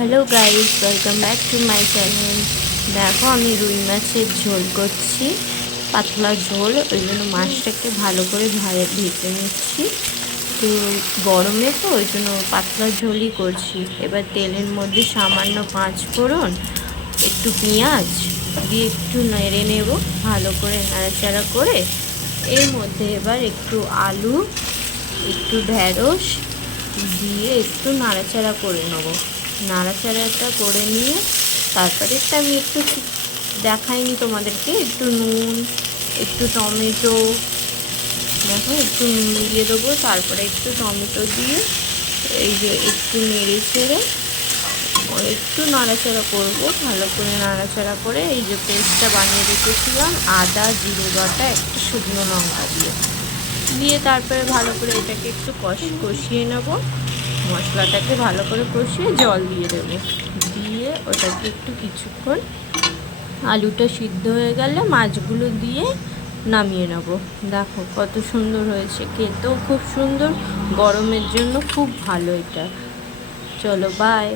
Hello guys, welcome back to my channel. দেখো আমি রুই মাছের ঝোল করছি, পাতলা ঝোল। ওই জন্য মাছটাকে ভালো করে ভেজে নিচ্ছি। তো গরমে তো ওই জন্য পাতলা ঝোলই করছি। এবার তেলের মধ্যে সামান্য 5 ফোড়ন, একটু পেঁয়াজ দিয়ে একটু নেড়ে নেব, ভালো করে নাড়াচাড়া করে। এর মধ্যে এবার একটু আলু, একটু ঢেঁড়স দিয়ে একটু নাড়াচাড়া করে নেব। নাড়াচাড়াটা করে নিয়ে তারপরে আমি একটু দেখাইনি তোমাদেরকে, একটু নুন, একটু টমেটো, দেখো একটু নুন দিয়ে দেবো, তারপরে একটু টমেটো দিয়ে এই যে একটু নেড়ে ছেড়ে একটু নাড়াচাড়া করবো। ভালো করে নাড়াচাড়া করে এই যে পেস্টটা বানিয়ে রেখেছিলাম, আদা জিরে বাটা একটা শুকনো লঙ্কা দিয়ে তারপরে ভালো করে এটাকে একটু কষিয়ে নেব। মশলাটাকে ভালো করে কষিয়ে জল দিয়ে দেবো, দিয়ে ওটাকে একটু কিছুক্ষণ আলুটা সিদ্ধ হয়ে গেলে মাছগুলো দিয়ে নামিয়ে নেব। দেখো কত সুন্দর হয়েছে, খেতেও খুব সুন্দর, গরমের জন্য খুব ভালো এটা। চলো বাই।